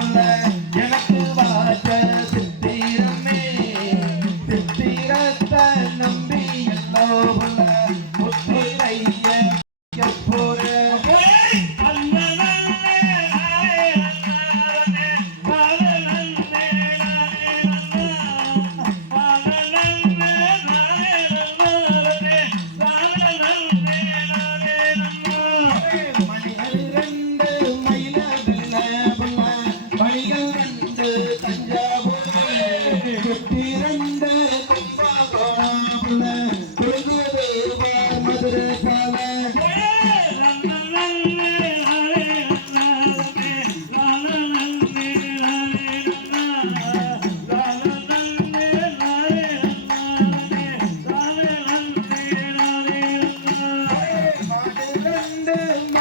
புள்ள எனக்கு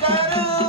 ಕರು